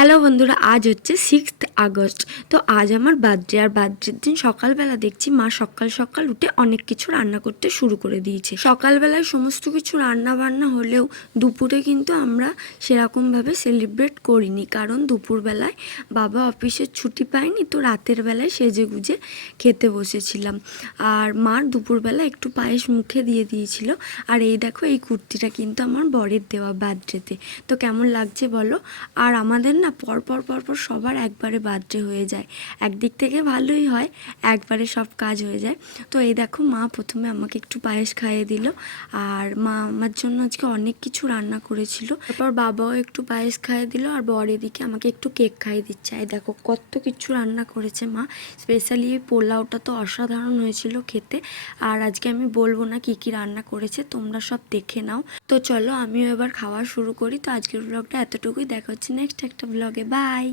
Hello বন্ধুরা, আজ হচ্ছে 6 আগস্ট। তো আজ আমার বার্থডে। আর বার্থডের দিন সকালবেলা দেখছি মা সকাল সকাল উঠে অনেক কিছু রান্না করতে শুরু করে দিয়েছে। সকালবেলায় সমস্ত কিছু রান্না বান্না হলেও দুপুরে কিন্তু আমরা সেরকমভাবে সেলিব্রেট করিনি, কারণ দুপুরবেলায় বাবা অফিসের ছুটি পায়নি, তো রাতের বেলায় সেজে গুজে খেতে বসেছিলাম। আর মার দুপুরবেলা একটু পায়েস মুখে দিয়ে দিয়েছিল। আর এই দেখো, এই কুর্তিটা কিন্তু আমার বরের দেওয়া বার্থডেতে। তো কেমন লাগছে বলো। আর আমাদের না পরপর সবার একবারে বার্থডে হয়ে যায়। একদিক থেকে ভালোই হয়, একবারে সব কাজ হয়ে যায়। তো এই দেখো, মা প্রথমে আমাকে একটু পায়েস খাইয়ে দিল। আর মা আমার জন্য আজকে অনেক কিছু রান্না করেছিল। তারপর বাবাও একটু পায়েস খাইয়ে দিল, আর বর এদিকে আমাকে একটু কেক খাইয়ে দিচ্ছে। এই দেখো কত কিছু রান্না করেছে মা। স্পেশালি এই পোলাওটা তো অসাধারণ হয়েছিল খেতে। আর আজকে আমি বলবো না কি কি রান্না করেছে, তোমরা সব দেখে নাও। তো চলো আমিও এবার খাওয়া শুরু করি। তো আজকের ব্লগটা এতটুকুই, দেখা হচ্ছে নেক্সট একটা ব্লগে। বাই।